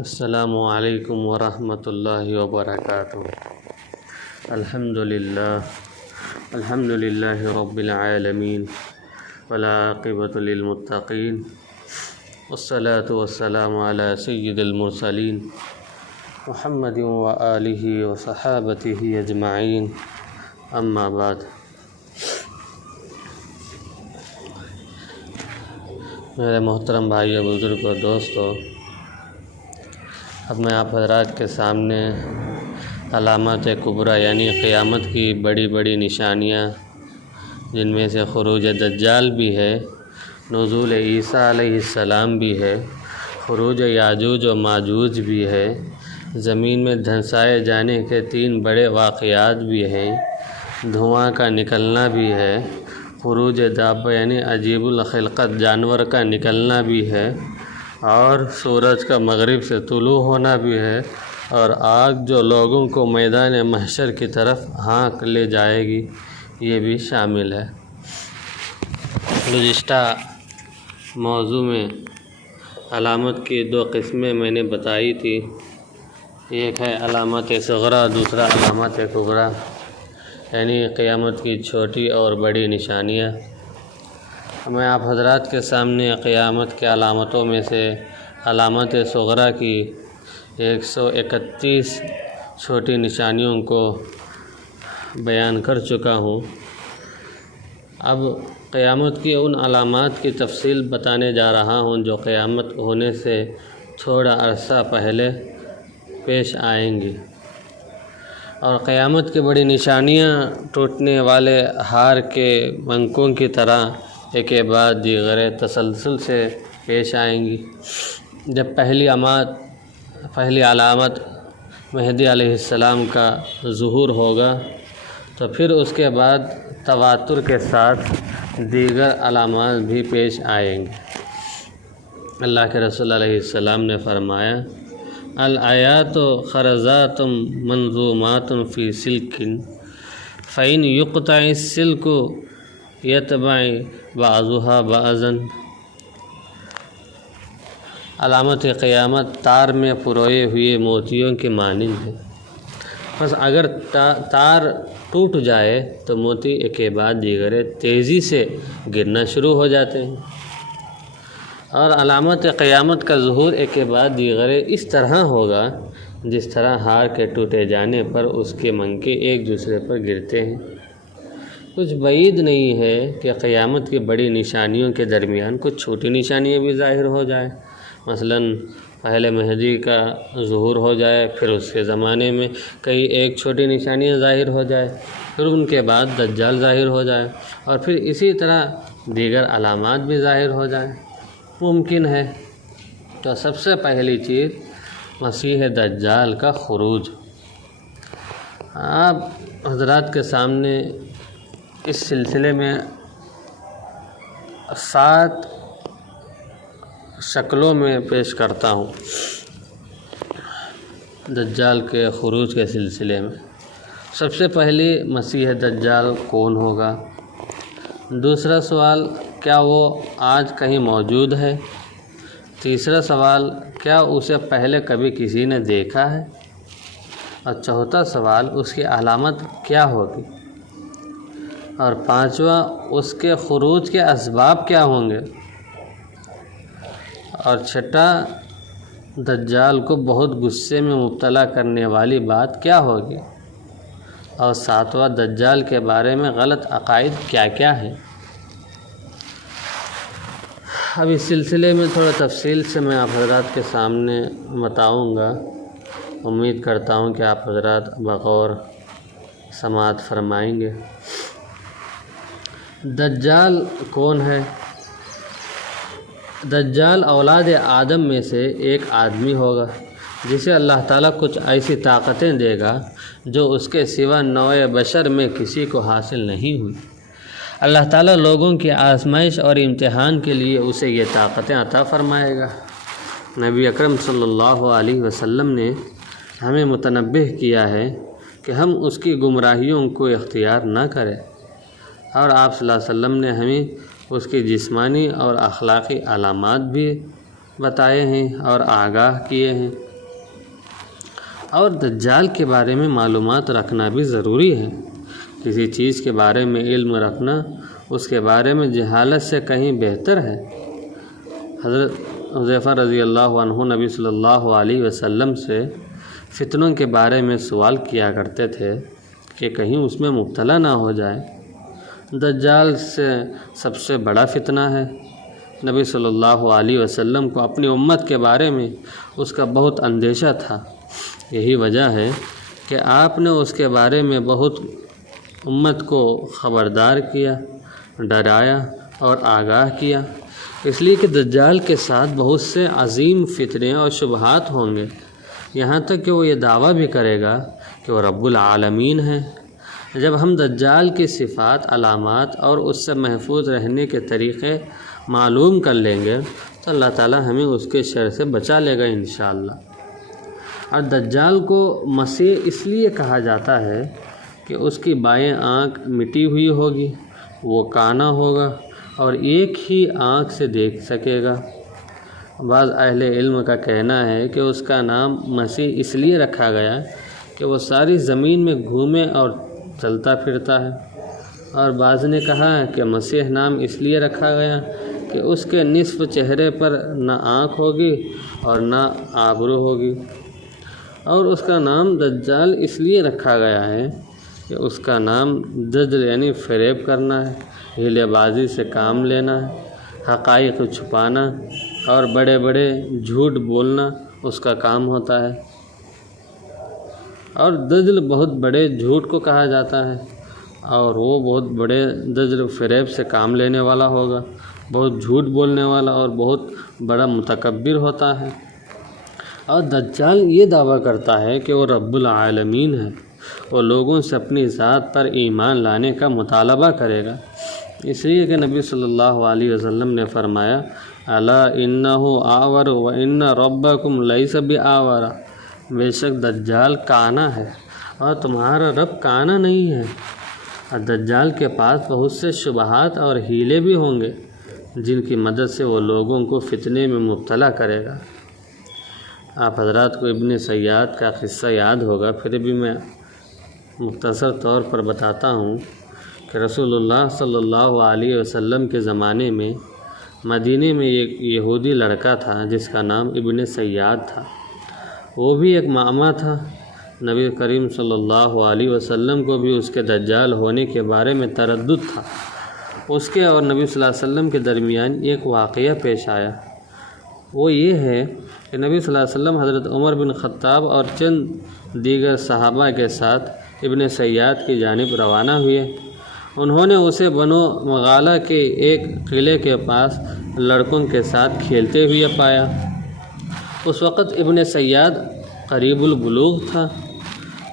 السلام علیکم ورحمۃ اللہ وبرکاتہ۔ الحمد للہ رب العالمین والعاقبۃ للمتقین والصلاة والسلام علی سید المرسلین محمد وآلہ وصحابتہ اجمعین، اما بعد۔ میرے محترم بھائیو، بزرگوں، دوستو، اب میں آپ حضرات کے سامنے علامات کبریٰ یعنی قیامت کی بڑی بڑی نشانیاں، جن میں سے خروج دجال بھی ہے، نزول عیسیٰ علیہ السلام بھی ہے، خروج یاجوج و ماجوج بھی ہے، زمین میں دھنسائے جانے کے 3 بڑے واقعات بھی ہیں، دھواں کا نکلنا بھی ہے، خروج دابہ یعنی عجیب الخلقت جانور کا نکلنا بھی ہے، اور سورج کا مغرب سے طلوع ہونا بھی ہے، اور آگ جو لوگوں کو میدان محشر کی طرف ہانک لے جائے گی، یہ بھی شامل ہے۔ گزشتہ موضوع میں علامت کی 2 قسمیں میں نے بتائی تھی، ایک ہے علامت صغریٰ، دوسرا علامت کبریٰ، یعنی قیامت کی چھوٹی اور بڑی نشانیاں۔ میں آپ حضرات کے سامنے قیامت کے علامتوں میں سے علامت صغریٰ کی 131 چھوٹی نشانیوں کو بیان کر چکا ہوں۔ اب قیامت کی ان علامات کی تفصیل بتانے جا رہا ہوں جو قیامت ہونے سے تھوڑا عرصہ پہلے پیش آئیں گی۔ اور قیامت کی بڑی نشانیاں ٹوٹنے والے ہار کے بنکوں کی طرح ایک کے بعد دیگر تسلسل سے پیش آئیں گی۔ جب پہلی علامت مہدی علیہ السلام کا ظہور ہوگا تو پھر اس کے بعد تواتر کے ساتھ دیگر علامات بھی پیش آئیں گے۔ اللہ کے رسول علیہ السلام نے فرمایا، الآیات خرزات منظومات فی سلک فإن یقطع السلک یتبع بعضها بعضا۔ علامت قیامت تار میں پروئے ہوئے موتیوں کے مانند ہے، بس اگر تار ٹوٹ جائے تو موتی ایک کے بعد دیگر تیزی سے گرنا شروع ہو جاتے ہیں۔ اور علامت قیامت کا ظہور ایک کے بعد دیگر اس طرح ہوگا جس طرح ہار کے ٹوٹے جانے پر اس کے منکے ایک دوسرے پر گرتے ہیں۔ کچھ بعید نہیں ہے کہ قیامت کی بڑی نشانیوں کے درمیان کچھ چھوٹی نشانیاں بھی ظاہر ہو جائیں۔ مثلاً پہلے مہدی کا ظہور ہو جائے، پھر اس کے زمانے میں ایک چھوٹی نشانیاں ظاہر ہو جائے، پھر ان کے بعد دجال ظاہر ہو جائے، اور پھر اسی طرح دیگر علامات بھی ظاہر ہو جائیں، ممکن ہے۔ تو سب سے پہلی چیز مسیح دجال کا خروج۔ آپ حضرات کے سامنے اس سلسلے میں 7 شکلوں میں پیش کرتا ہوں دجال کے خروج کے سلسلے میں۔ سب سے پہلی، مسیح دجال کون ہوگا؟ دوسرا سوال، کیا وہ آج کہیں موجود ہے؟ تیسرا سوال، کیا اسے پہلے کبھی کسی نے دیکھا ہے؟ اور چوتھا سوال، اس کی علامت کیا ہوگی؟ اور 5واں، اس کے خروج کے اسباب کیا ہوں گے؟ اور 6، دجال کو بہت غصے میں مبتلا کرنے والی بات کیا ہوگی؟ اور 7واں، دجال کے بارے میں غلط عقائد کیا کیا ہے؟ اب اس سلسلے میں تھوڑا تفصیل سے میں آپ حضرات کے سامنے بتاؤں گا۔ امید کرتا ہوں کہ آپ حضرات بغور سماعت فرمائیں گے۔ دجال کون ہے؟ دجال اولاد آدم میں سے ایک آدمی ہوگا جسے اللہ تعالیٰ کچھ ایسی طاقتیں دے گا جو اس کے سوا نوع بشر میں کسی کو حاصل نہیں ہوئی۔ اللہ تعالیٰ لوگوں کی آزمائش اور امتحان کے لیے اسے یہ طاقتیں عطا فرمائے گا۔ نبی اکرم صلی اللہ علیہ وسلم نے ہمیں متنبہ کیا ہے کہ ہم اس کی گمراہیوں کو اختیار نہ کریں، اور آپ صلی اللہ علیہ وسلم نے ہمیں اس کی جسمانی اور اخلاقی علامات بھی بتائے ہیں اور آگاہ کیے ہیں۔ اور دجال کے بارے میں معلومات رکھنا بھی ضروری ہے۔ کسی چیز کے بارے میں علم رکھنا اس کے بارے میں جہالت سے کہیں بہتر ہے۔ حضرت حذیفہ رضی اللہ عنہ نبی صلی اللہ علیہ وسلم سے فتنوں کے بارے میں سوال کیا کرتے تھے کہ کہیں اس میں مبتلا نہ ہو جائے۔ دجال سے سب سے بڑا فتنہ ہے۔ نبی صلی اللہ علیہ وسلم کو اپنی امت کے بارے میں اس کا بہت اندیشہ تھا۔ یہی وجہ ہے کہ آپ نے اس کے بارے میں بہت امت کو خبردار کیا، ڈرایا اور آگاہ کیا، اس لیے کہ دجال کے ساتھ بہت سے عظیم فتنے اور شبہات ہوں گے، یہاں تک کہ وہ یہ دعویٰ بھی کرے گا کہ وہ رب العالمین ہے۔ جب ہم دجال کی صفات، علامات اور اس سے محفوظ رہنے کے طریقے معلوم کر لیں گے تو اللہ تعالی ہمیں اس کے شر سے بچا لے گا انشاءاللہ۔ اور دجال کو مسیح اس لیے کہا جاتا ہے کہ اس کی بائیں آنکھ مٹی ہوئی ہوگی، وہ کانا ہوگا اور ایک ہی آنکھ سے دیکھ سکے گا۔ بعض اہل علم کا کہنا ہے کہ اس کا نام مسیح اس لیے رکھا گیا کہ وہ ساری زمین میں گھومے اور چلتا پھرتا ہے، اور بعض نے کہا کہ مسیح نام اس لیے رکھا گیا کہ اس کے نصف چہرے پر نہ آنکھ ہوگی اور نہ آبرو ہوگی، اور اس کا نام دجال اس لیے رکھا گیا ہے کہ اس کا نام دجل یعنی فریب کرنا ہے، ہیلے بازی سے کام لینا ہے، حقائق چھپانا اور بڑے بڑے جھوٹ بولنا اس کا کام ہوتا ہے۔ اور دجل بہت بڑے جھوٹ کو کہا جاتا ہے، اور وہ بہت بڑے دجل فریب سے کام لینے والا ہوگا، بہت جھوٹ بولنے والا اور بہت بڑا متکبر ہوتا ہے۔ اور دجال یہ دعویٰ کرتا ہے کہ وہ رب العالمین ہے، وہ لوگوں سے اپنی ذات پر ایمان لانے کا مطالبہ کرے گا، اس لیے کہ نبی صلی اللہ علیہ وسلم نے فرمایا الا انہ آور و ان ربکم لیس بآور، بے شک دجال کانا ہے اور تمہارا رب کانا نہیں ہے۔ اور دجال کے پاس بہت سے شبہات اور ہیلے بھی ہوں گے جن کی مدد سے وہ لوگوں کو فتنے میں مبتلا کرے گا۔ آپ حضرات کو ابن سیاد کا قصہ یاد ہوگا، پھر بھی میں مختصر طور پر بتاتا ہوں کہ رسول اللہ صلی اللہ علیہ وسلم کے زمانے میں مدینے میں ایک یہودی لڑکا تھا جس کا نام ابن سیاد تھا۔ وہ بھی ایک معمہ تھا۔ نبی کریم صلی اللہ علیہ وسلم کو بھی اس کے دجال ہونے کے بارے میں تردد تھا۔ اس کے اور نبی صلی اللہ علیہ وسلم کے درمیان ایک واقعہ پیش آیا، وہ یہ ہے کہ نبی صلی اللہ علیہ وسلم حضرت عمر بن خطاب اور چند دیگر صحابہ کے ساتھ ابن سیاد کی جانب روانہ ہوئے۔ انہوں نے اسے بنو مغالہ کے ایک قلعے کے پاس لڑکوں کے ساتھ کھیلتے ہوئے پایا۔ اس وقت ابن سیاد قریب البلوغ تھا۔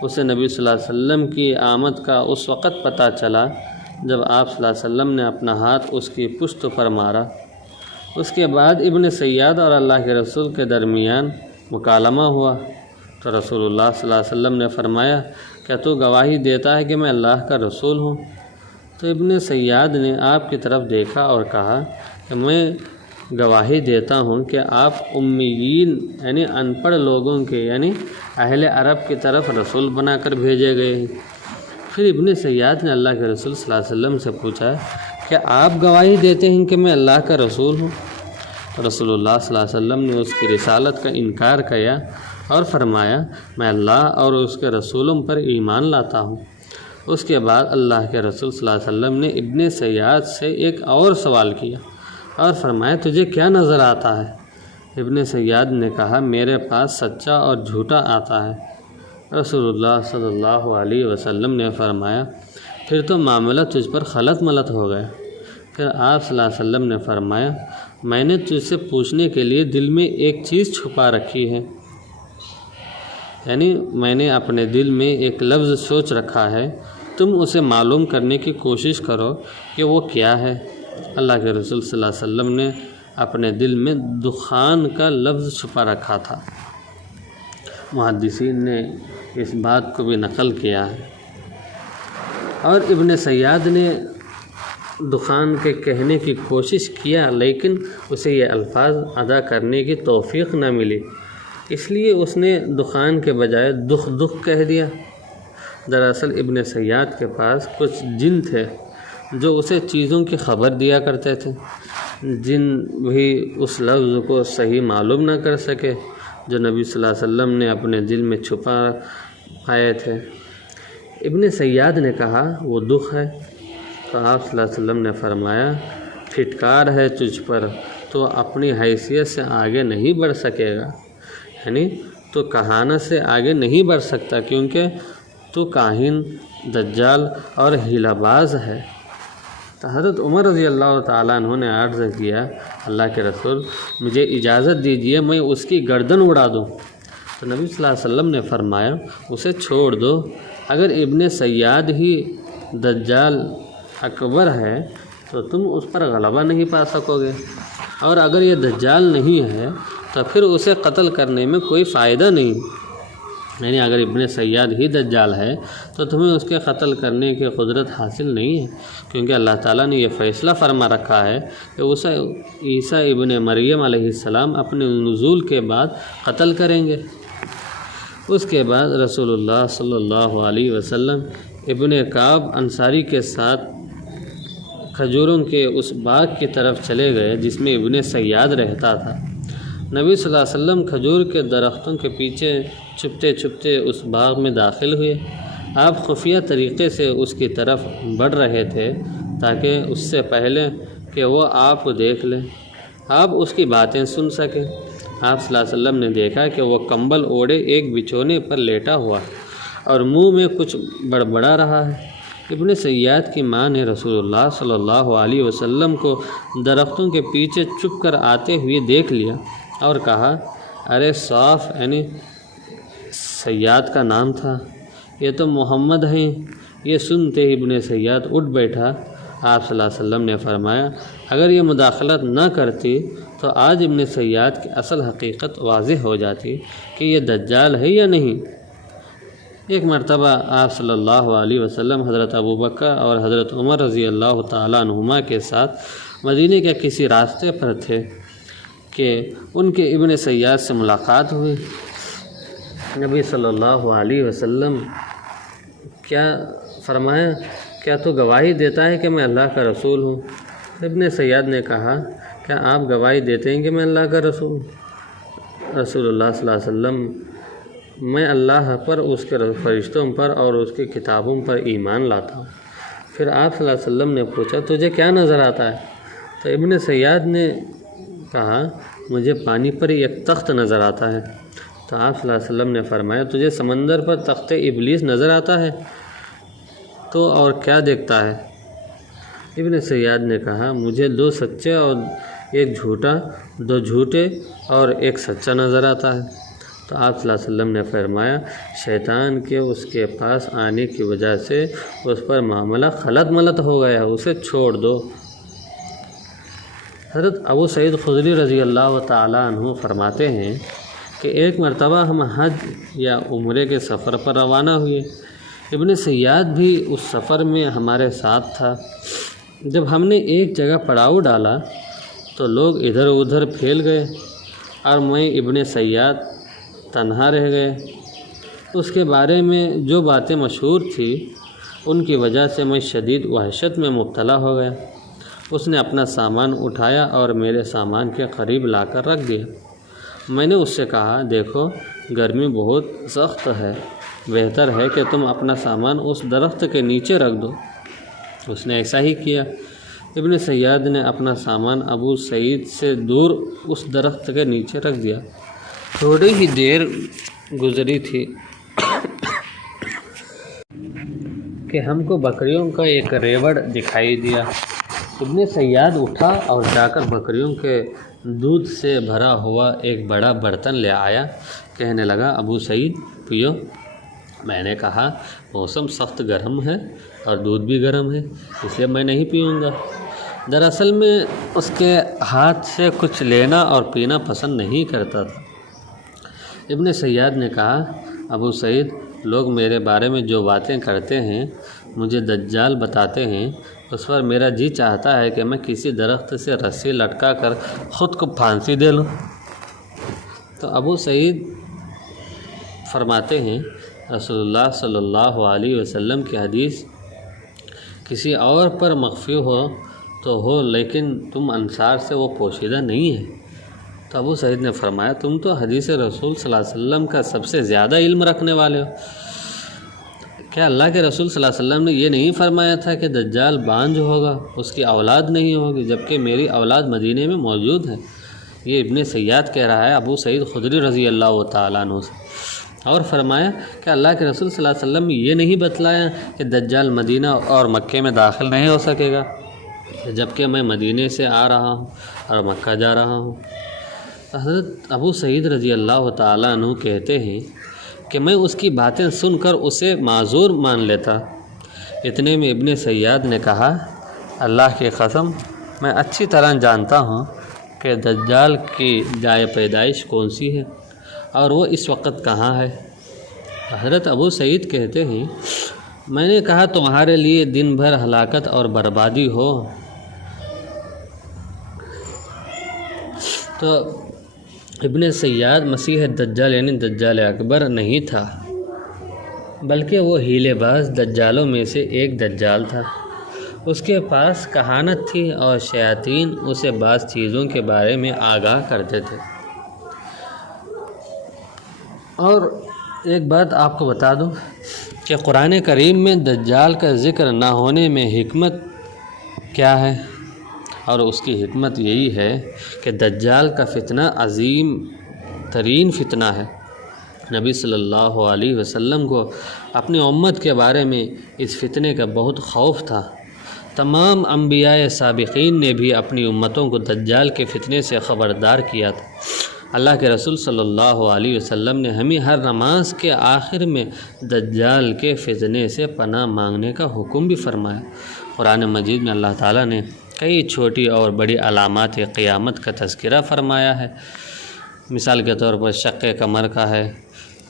اسے نبی صلی اللہ علیہ وسلم کی آمد کا اس وقت پتہ چلا جب آپ صلی اللہ علیہ وسلم نے اپنا ہاتھ اس کی پشت پر مارا۔ اس کے بعد ابن سیاد اور اللہ کے رسول کے درمیان مکالمہ ہوا تو رسول اللہ صلی اللہ علیہ وسلم نے فرمایا کیا تو گواہی دیتا ہے کہ میں اللہ کا رسول ہوں؟ تو ابن سیاد نے آپ کی طرف دیکھا اور کہا کہ میں گواہی دیتا ہوں کہ آپ امیین یعنی ان پڑھ لوگوں کے یعنی اہل عرب کی طرف رسول بنا کر بھیجے گئے ہیں۔ پھر ابن سیاد نے اللہ کے رسول صلی اللہ علیہ وسلم سے پوچھا کہ آپ گواہی دیتے ہیں کہ میں اللہ کا رسول ہوں؟ رسول اللہ صلی اللہ علیہ وسلم نے اس کی رسالت کا انکار کیا اور فرمایا میں اللہ اور اس کے رسولوں پر ایمان لاتا ہوں۔ اس کے بعد اللہ کے رسول صلی اللہ علیہ وسلم نے ابن سیاد سے ایک اور سوال کیا اور فرمایا تجھے کیا نظر آتا ہے؟ ابن سیاد نے کہا میرے پاس سچا اور جھوٹا آتا ہے۔ رسول اللہ صلی اللہ علیہ وسلم نے فرمایا پھر تو معاملہ تجھ پر خلط ملط ہو گیا۔ پھر آپ صلی اللہ علیہ وسلم نے فرمایا میں نے تجھ سے پوچھنے کے لیے دل میں ایک چیز چھپا رکھی ہے، یعنی میں نے اپنے دل میں ایک لفظ سوچ رکھا ہے، تم اسے معلوم کرنے کی کوشش کرو کہ وہ کیا ہے۔ اللہ کے رسول صلی اللہ علیہ وسلم نے اپنے دل میں دخان کا لفظ چھپا رکھا تھا۔ محدثین نے اس بات کو بھی نقل کیا ہے۔ اور ابن سیاد نے دخان کے کہنے کی کوشش کیا لیکن اسے یہ الفاظ ادا کرنے کی توفیق نہ ملی۔ اس لیے اس نے دخان کے بجائے دخ کہہ دیا۔ دراصل ابن سیاد کے پاس کچھ جن تھے جو اسے چیزوں کی خبر دیا کرتے تھے۔ جن بھی اس لفظ کو صحیح معلوم نہ کر سکے جو نبی صلی اللہ علیہ وسلم نے اپنے دل میں چھپا آئے تھے۔ ابن سیاد نے کہا وہ دکھ ہے، تو آپ صلی اللہ علیہ وسلم نے فرمایا پھٹکار ہے تجھ پر، تو اپنی حیثیت سے آگے نہیں بڑھ سکے گا، یعنی تو کہانت سے آگے نہیں بڑھ سکتا، کیونکہ تو کاہن، دجال اور ہیلہ باز ہے۔ تو حضرت عمر رضی اللہ تعالیٰ عنہ نے عرض کیا اللہ کے رسول مجھے اجازت دیجیے میں اس کی گردن اڑا دوں۔ تو نبی صلی اللہ علیہ وسلم نے فرمایا اسے چھوڑ دو، اگر ابن سیاد ہی دجال اکبر ہے تو تم اس پر غلبہ نہیں پا سکو گے، اور اگر یہ دجال نہیں ہے تو پھر اسے قتل کرنے میں کوئی فائدہ نہیں، یعنی اگر ابن سیاد ہی دجال ہے تو تمہیں اس کے قتل کرنے کی قدرت حاصل نہیں ہے، کیونکہ اللہ تعالیٰ نے یہ فیصلہ فرما رکھا ہے کہ اسے عیسیٰ ابن مریم علیہ السلام اپنے نزول کے بعد قتل کریں گے۔ اس کے بعد رسول اللہ صلی اللہ علیہ وسلم ابن کعب انصاری کے ساتھ کھجوروں کے اس باغ کی طرف چلے گئے جس میں ابن سیاد رہتا تھا۔ نبی صلی اللہ علیہ وسلم کھجور کے درختوں کے پیچھے چھپتے چھپتے اس باغ میں داخل ہوئے۔ آپ خفیہ طریقے سے اس کی طرف بڑھ رہے تھے تاکہ اس سے پہلے کہ وہ آپ کو دیکھ لے آپ اس کی باتیں سن سکیں۔ آپ صلی اللہ علیہ وسلم نے دیکھا کہ وہ کمبل اوڑھے ایک بچھونے پر لیٹا ہوا اور منہ میں کچھ بڑبڑا رہا ہے۔ ابن سیاد کی ماں نے رسول اللہ صلی اللہ علیہ وسلم کو درختوں کے پیچھے چھپ کر آتے ہوئے دیکھ لیا اور کہا ارے صاف، یعنی سیاد کا نام تھا، یہ تو محمد ہیں۔ یہ سنتے ہی ابن سیاد اٹھ بیٹھا۔ آپ صلی اللہ علیہ وسلم نے فرمایا اگر یہ مداخلت نہ کرتی تو آج ابن سیاد کی اصل حقیقت واضح ہو جاتی کہ یہ دجال ہے یا نہیں۔ ایک مرتبہ آپ صلی اللہ علیہ وسلم حضرت ابوبکر اور حضرت عمر رضی اللہ تعالیٰ عنہما کے ساتھ مدینے کے کسی راستے پر تھے کہ ان کے ابن سیاد سے ملاقات ہوئی۔ نبی صلی اللہ علیہ وسلم کیا فرمایا کیا تو گواہی دیتا ہے کہ میں اللہ کا رسول ہوں؟ ابن سیاد نے کہا کیا آپ گواہی دیتے ہیں کہ میں اللہ کا رسول ہوں؟ رسول اللہ صلی اللہ علیہ وسلم میں اللہ پر، اس کے فرشتوں پر اور اس کی کتابوں پر ایمان لاتا ہوں۔ پھر آپ صلی اللہ علیہ وسلم نے پوچھا تجھے کیا نظر آتا ہے؟ تو ابن سیاد نے کہا مجھے پانی پر ایک تخت نظر آتا ہے۔ تو آپ صلی اللہ علیہ وسلم نے فرمایا تجھے سمندر پر تخت ابلیس نظر آتا ہے تو اور کیا دیکھتا ہے؟ ابن سیاد نے کہا مجھے 2 سچے اور 1 جھوٹا، 2 جھوٹے اور 1 سچا نظر آتا ہے۔ تو آپ صلی اللہ علیہ وسلم نے فرمایا شیطان کے اس کے پاس آنے کی وجہ سے اس پر معاملہ خلط ملط ہو گیا، اسے چھوڑ دو۔ حضرت ابو سعید خدری رضی اللہ تعالیٰ عنہ فرماتے ہیں کہ ایک مرتبہ ہم حج یا عمرے کے سفر پر روانہ ہوئے۔ ابن سیاد بھی اس سفر میں ہمارے ساتھ تھا۔ جب ہم نے ایک جگہ پڑاؤ ڈالا تو لوگ ادھر ادھر پھیل گئے اور میں ابن سیاد تنہا رہ گئے۔ اس کے بارے میں جو باتیں مشہور تھیں ان کی وجہ سے میں شدید وحشت میں مبتلا ہو گیا۔ اس نے اپنا سامان اٹھایا اور میرے سامان کے قریب لا کر رکھ دیا۔ میں نے اس سے کہا دیکھو گرمی بہت سخت ہے، بہتر ہے کہ تم اپنا سامان اس درخت کے نیچے رکھ دو۔ اس نے ایسا ہی کیا۔ ابن سیاد نے اپنا سامان ابو سعید سے دور اس درخت کے نیچے رکھ دیا۔ تھوڑی ہی دیر گزری تھی کہ ہم کو بکریوں کا ایک ریوڑ دکھائی دیا۔ ابن سیاد اٹھا اور جا کر بکریوں کے دودھ سے بھرا ہوا ایک بڑا برتن لے آیا۔ کہنے لگا ابو سعید پیو۔ میں نے کہا موسم سخت گرم ہے اور دودھ بھی گرم ہے، اس لیے میں نہیں پیوں گا۔ دراصل میں اس کے ہاتھ سے کچھ لینا اور پینا پسند نہیں کرتا تھا۔ ابن سیاد نے کہا ابو سعید لوگ میرے بارے میں جو باتیں کرتے ہیں، مجھے دجال بتاتے ہیں، اس پر میرا جی چاہتا ہے کہ میں کسی درخت سے رسی لٹکا کر خود کو پھانسی دے لوں۔ تو ابو سعید فرماتے ہیں رسول اللہ صلی اللہ علیہ وسلم کی حدیث، کسی اور پر مخفی ہو تو ہو لیکن تم انصار سے وہ پوشیدہ نہیں ہے۔ تو ابو سعید نے فرمایا تم تو حدیث رسول صلی اللہ علیہ وسلم کا سب سے زیادہ علم رکھنے والے ہو، کیا اللہ کے رسول صلی اللہ علیہ وسلم نے یہ نہیں فرمایا تھا کہ دجال بانجھ ہوگا، اس کی اولاد نہیں ہوگی، جبکہ میری اولاد مدینے میں موجود ہے؟ یہ ابن سیاد کہہ رہا ہے ابو سعید خدری رضی اللہ تعالیٰ عنہ سے۔ اور فرمایا کہ اللہ کے رسول صلی اللہ علیہ وسلم نے یہ نہیں بتلایا کہ دجال مدینہ اور مکے میں داخل نہیں ہو سکے گا، جبکہ میں مدینے سے آ رہا ہوں اور مکہ جا رہا ہوں۔ حضرت ابو سعید رضی اللہ تعالیٰ عنہ کہتے ہیں کہ میں اس کی باتیں سن کر اسے معذور مان لیتا۔ اتنے میں ابن سیاد نے کہا اللہ کی قسم میں اچھی طرح جانتا ہوں کہ دجال کی جائے پیدائش کون سی ہے اور وہ اس وقت کہاں ہے۔ حضرت ابو سعید کہتے ہیں میں نے کہا تمہارے لیے دن بھر ہلاکت اور بربادی ہو، تو ابن سیاد مسیح دجال یعنی دجال اکبر نہیں تھا، بلکہ وہ ہیلے باز دجالوں میں سے ایک دجال تھا۔ اس کے پاس کہانت تھی اور شیاطین اسے بعض چیزوں کے بارے میں آگاہ کرتے تھے۔ اور ایک بات آپ کو بتا دوں کہ قرآن کریم میں دجال کا ذکر نہ ہونے میں حکمت کیا ہے، اور اس کی حکمت یہی ہے کہ دجال کا فتنہ عظیم ترین فتنہ ہے۔ نبی صلی اللہ علیہ وسلم کو اپنی امت کے بارے میں اس فتنے کا بہت خوف تھا۔ تمام انبیاء سابقین نے بھی اپنی امتوں کو دجال کے فتنے سے خبردار کیا تھا۔ اللہ کے رسول صلی اللہ علیہ وسلم نے ہمیں ہر نماز کے آخر میں دجال کے فتنے سے پناہ مانگنے کا حکم بھی فرمایا۔ قرآن مجید میں اللہ تعالیٰ نے کئی چھوٹی اور بڑی علامات قیامت کا تذکرہ فرمایا ہے۔ مثال کے طور پر شق قمر کا ہے،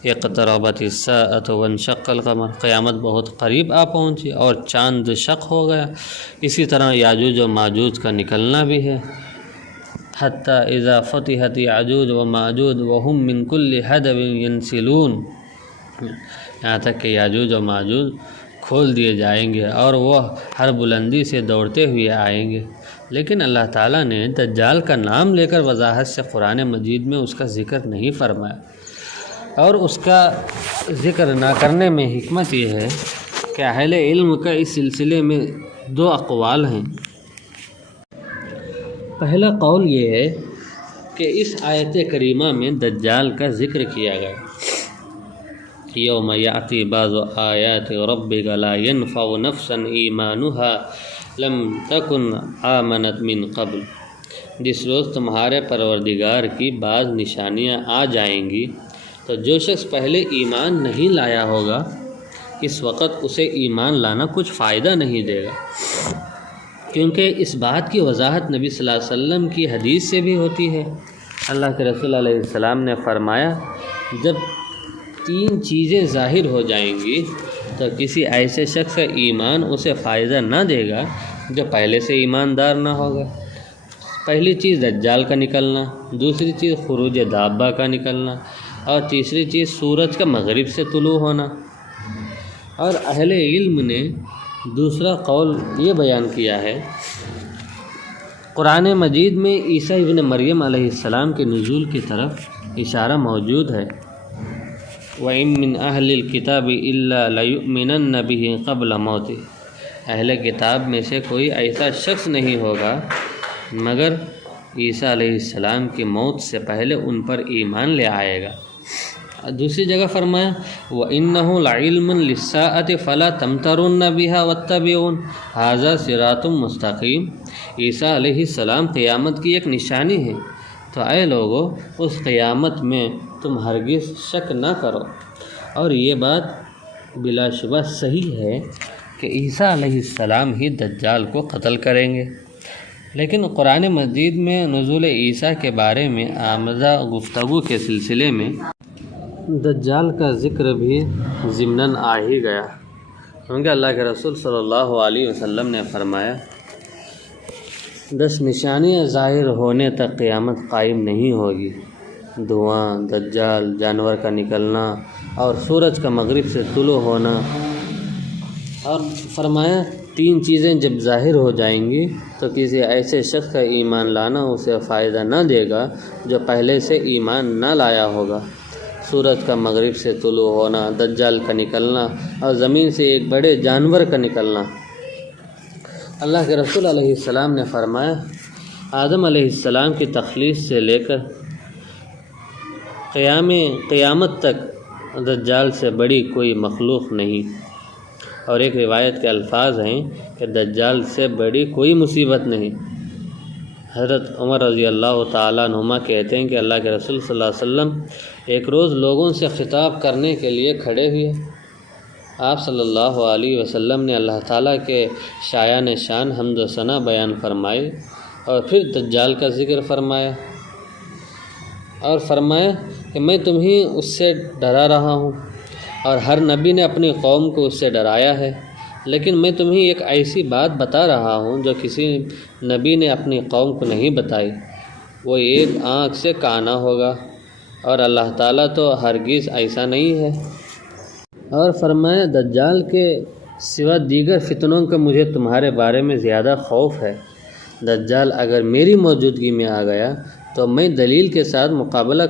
اقتربت الساعۃ وانشق القمر، قیامت بہت قریب آ پہنچی اور چاند شق ہو گیا۔ اسی طرح یاجوج و ماجوج کا نکلنا بھی ہے، حتی اذا فتحت یاجوج و ماجوج وہم من کل حدب ینسلون، یہاں تک کہ یاجوج و ماجوج کھول دیے جائیں گے اور وہ ہر بلندی سے دوڑتے ہوئے آئیں گے۔ لیکن اللہ تعالیٰ نے دجال کا نام لے کر وضاحت سے قرآن مجید میں اس کا ذکر نہیں فرمایا، اور اس کا ذکر نہ کرنے میں حکمت یہ ہے کہ اہل علم کا اس سلسلے میں دو اقوال ہیں۔ پہلا قول یہ ہے کہ اس آیت کریمہ میں دجال کا ذکر کیا گیا، یوم یأتی بعض آیات ربک لا ینفع نفسا ایمانها لم تکن آمنت من قبل، جس روز تمہارے پروردگار کی بعض نشانیاں آ جائیں گی تو جو شخص پہلے ایمان نہیں لایا ہوگا اس وقت اسے ایمان لانا کچھ فائدہ نہیں دے گا، کیونکہ اس بات کی وضاحت نبی صلی اللہ علیہ وسلم کی حدیث سے بھی ہوتی ہے۔ اللہ کے رسول علیہ السلام نے فرمایا جب تین چیزیں ظاہر ہو جائیں گی تو کسی ایسے شخص کا ایمان اسے فائدہ نہ دے گا جو پہلے سے ایماندار نہ ہوگا۔ پہلی چیز دجال کا نکلنا، دوسری چیز خروج دابہ کا نکلنا، اور تیسری چیز سورج کا مغرب سے طلوع ہونا۔ اور اہل علم نے دوسرا قول یہ بیان کیا ہے، قرآن مجید میں عیسیٰ ابن مریم علیہ السلام کے نزول کی طرف اشارہ موجود ہے، وَإِن مِّنْ أَهْلِ الْكِتَابِ إِلَّا لَيُؤْمِنَنَّ بِهِ قَبْلَ مَوْتِهِ، اہل کتاب میں سے کوئی ایسا شخص نہیں ہوگا مگر عیسیٰ علیہ السلام کی موت سے پہلے ان پر ایمان لے آئے گا۔ دوسری جگہ فرمایا وَإِنَّهُ لَعِلْمٌ لِلسَّاعَةِ فَلَا تَمْتَرُنَّ بِهَا وَاتَّبِعُونِ هَٰذَا صِرَاطٌ مُّسْتَقِيمٌ، عیسیٰ علیہ السلام قیامت کی ایک نشانی ہے، تو اے لوگو اس قیامت میں تم ہرگز شک نہ کرو۔ اور یہ بات بلا شبہ صحیح ہے کہ عیسیٰ علیہ السلام ہی دجال کو قتل کریں گے، لیکن قرآن مجید میں نزول عیسیٰ کے بارے میں آمدہ گفتگو کے سلسلے میں دجال کا ذکر بھی ضمناً آ ہی گیا، کیونکہ اللہ کے رسول صلی اللہ علیہ وسلم نے فرمایا 10 نشانیاں ظاہر ہونے تک قیامت قائم نہیں ہوگی، دھواں، دجال، جانور کا نکلنا اور سورج کا مغرب سے طلوع ہونا، اور فرمایا 3 چیزیں جب ظاہر ہو جائیں گی تو کسی ایسے شخص کا ایمان لانا اسے فائدہ نہ دے گا جو پہلے سے ایمان نہ لایا ہوگا۔ سورج کا مغرب سے طلوع ہونا، دجال کا نکلنا، اور زمین سے ایک بڑے جانور کا نکلنا۔ اللہ کے رسول علیہ السلام نے فرمایا آدم علیہ السلام کی تخلیق سے لے کر قیامت تک دجال سے بڑی کوئی مخلوق نہیں، اور ایک روایت کے الفاظ ہیں کہ دجال سے بڑی کوئی مصیبت نہیں۔ حضرت عمر رضی اللہ تعالیٰ عنہما کہتے ہیں کہ اللہ کے رسول صلی اللہ علیہ وسلم ایک روز لوگوں سے خطاب کرنے کے لیے کھڑے ہوئے۔ آپ صلی اللہ علیہ وسلم نے اللہ تعالیٰ کے شایان شان حمد و ثنا بیان فرمائے، اور پھر دجال کا ذکر فرمایا، اور فرمایا کہ میں تمہیں اس سے ڈرا رہا ہوں، اور ہر نبی نے اپنی قوم کو اس سے ڈرایا ہے، لیکن میں تمہیں ایک ایسی بات بتا رہا ہوں جو کسی نبی نے اپنی قوم کو نہیں بتائی۔ وہ ایک آنکھ سے کانا ہوگا، اور اللہ تعالیٰ تو ہرگز ایسا نہیں ہے۔ اور فرمایا دجال کے سوا دیگر فتنوں کا مجھے تمہارے بارے میں زیادہ خوف ہے۔ دجال اگر میری موجودگی میں آ گیا تو میں دلیل کے ساتھ مقابلہ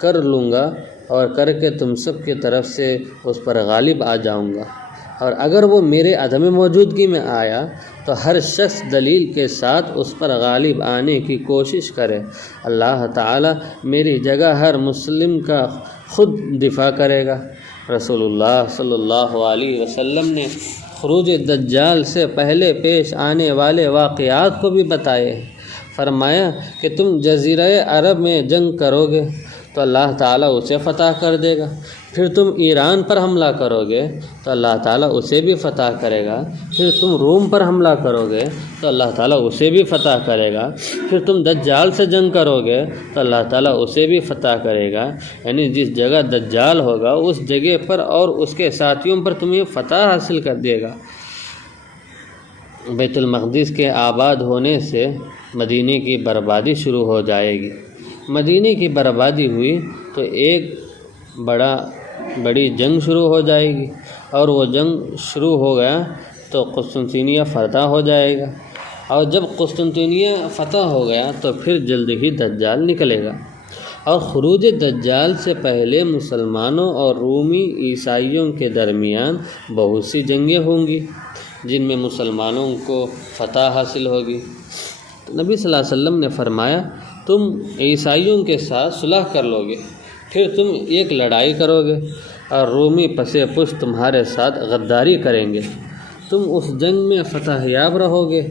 کر لوں گا، اور کر کے تم سب کی طرف سے اس پر غالب آ جاؤں گا، اور اگر وہ میرے عدم موجودگی میں آیا تو ہر شخص دلیل کے ساتھ اس پر غالب آنے کی کوشش کرے۔ اللہ تعالیٰ میری جگہ ہر مسلم کا خود دفاع کرے گا۔ رسول اللہ صلی اللہ علیہ وسلم نے خروج دجال سے پہلے پیش آنے والے واقعات کو بھی بتائے۔ فرمایا کہ تم جزیرہ عرب میں جنگ کرو گے تو اللہ تعالیٰ اسے فتح کر دے گا، پھر تم ایران پر حملہ کرو گے تو اللہ تعالیٰ اسے بھی فتح کرے گا، پھر تم روم پر حملہ کرو گے تو اللہ تعالیٰ اسے بھی فتح کرے گا، پھر تم دجال سے جنگ کرو گے تو اللہ تعالیٰ اسے بھی فتح کرے گا۔ یعنی جس جگہ دجال ہوگا اس جگہ پر اور اس کے ساتھیوں پر تمہیں فتح حاصل کر دے گا۔ بیت المقدس کے آباد ہونے سے مدینے کی بربادی شروع ہو جائے گی۔ مدینے کی بربادی ہوئی تو ایک بڑی جنگ شروع ہو جائے گی، اور وہ جنگ شروع ہو گیا تو قسطنطنیہ فتح ہو جائے گا، اور جب قسطنطنیہ فتح ہو گیا تو پھر جلد ہی دجال نکلے گا۔ اور خروج دجال سے پہلے مسلمانوں اور رومی عیسائیوں کے درمیان بہت سی جنگیں ہوں گی جن میں مسلمانوں کو فتح حاصل ہوگی۔ نبی صلی اللہ علیہ وسلم نے فرمایا تم عیسائیوں کے ساتھ صلح کر لو گے، پھر تم ایک لڑائی کرو گے، اور رومی پس پشت تمہارے ساتھ غداری کریں گے۔ تم اس جنگ میں فتح یاب رہو گے،